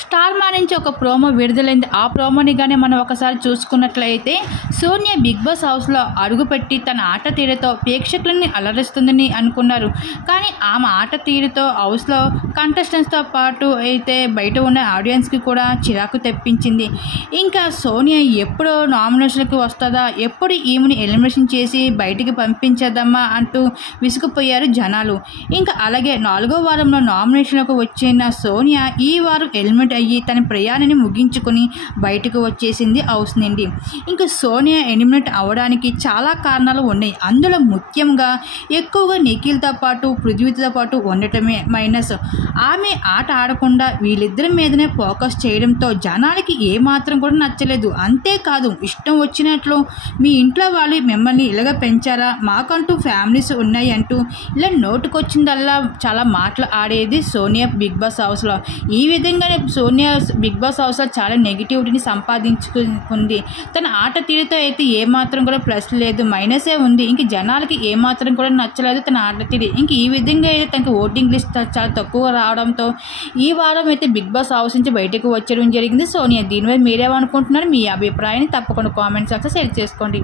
Star మా నుంచి ఒక ప్రోమో విడుదలైంది. ఆ ప్రోమోని కానీ మనం ఒకసారి చూసుకున్నట్లయితే సోనియా బిగ్ బాస్ హౌస్లో అడుగుపెట్టి తన ఆట తీరుతో ప్రేక్షకులని అలరిస్తుందని అనుకున్నారు. కానీ ఆమె ఆట తీరుతో హౌస్లో కంటెస్టెంట్స్తో పాటు అయితే బయట ఉన్న ఆడియన్స్కి కూడా చిరాకు తెప్పించింది. ఇంకా సోనియా ఎప్పుడు నామినేషన్కి వస్తుందా, ఎప్పుడు ఈమెని ఎలిమినేషన్ చేసి బయటికి పంపించేద్దామా అంటూ విసుగుపోయారు జనాలు. ఇంకా అలాగే 4వ వారంలో నామినేషన్లకు వచ్చిన సోనియా ఈ వారం ఎలిమినేట్ అయ్యి తన ప్రయాణాన్ని ముగించుకొని బయటకు వచ్చేసింది హౌస్ నుండి. ఇంకా సోనియా ఎలిమినేట్ అవ్వడానికి చాలా కారణాలు ఉన్నాయి. అందులో ముఖ్యంగా ఎక్కువగా నిఖిల్తో పాటు పృథ్వీతో పాటు ఉండటమే మైనస్. ఆమె ఆట ఆడకుండా వీళ్ళిద్దరి మీదనే ఫోకస్ చేయడంతో జనాలకి ఏమాత్రం కూడా నచ్చలేదు. అంతేకాదు ఇష్టం వచ్చినట్లు మీ ఇంట్లో వాళ్ళు మిమ్మల్ని ఇలాగ పెంచారా, మాకంటూ ఫ్యామిలీస్ ఉన్నాయి అంటూ ఇలా నోటుకొచ్చిందల్లా చాలా మాటలు ఆడేది సోనియా బిగ్ బాస్ హౌస్లో. ఈ విధంగానే సోనియా బిగ్ బాస్ హౌస్లో చాలా నెగిటివిటీని సంపాదించుకుంది. తన ఆట తీరుతో అయితే ఏమాత్రం కూడా ప్లస్ లేదు, మైనసే ఉంది. ఇంక జనాలకి ఏమాత్రం కూడా నచ్చలేదు తన ఆట తీరు. ఇంక ఈ విధంగా అయితే తనకి ఓటింగ్ లిస్ట్ చాలా తక్కువ రావడంతో ఈ వారం అయితే బిగ్ బాస్ హౌస్ నుంచి బయటకు వచ్చడం జరిగింది సోనియా. దీనిపై మీరేమనుకుంటున్నారు? మీ అభిప్రాయాన్ని తప్పకుండా కామెంట్ సెక్షన్లో షేర్ చేసుకోండి.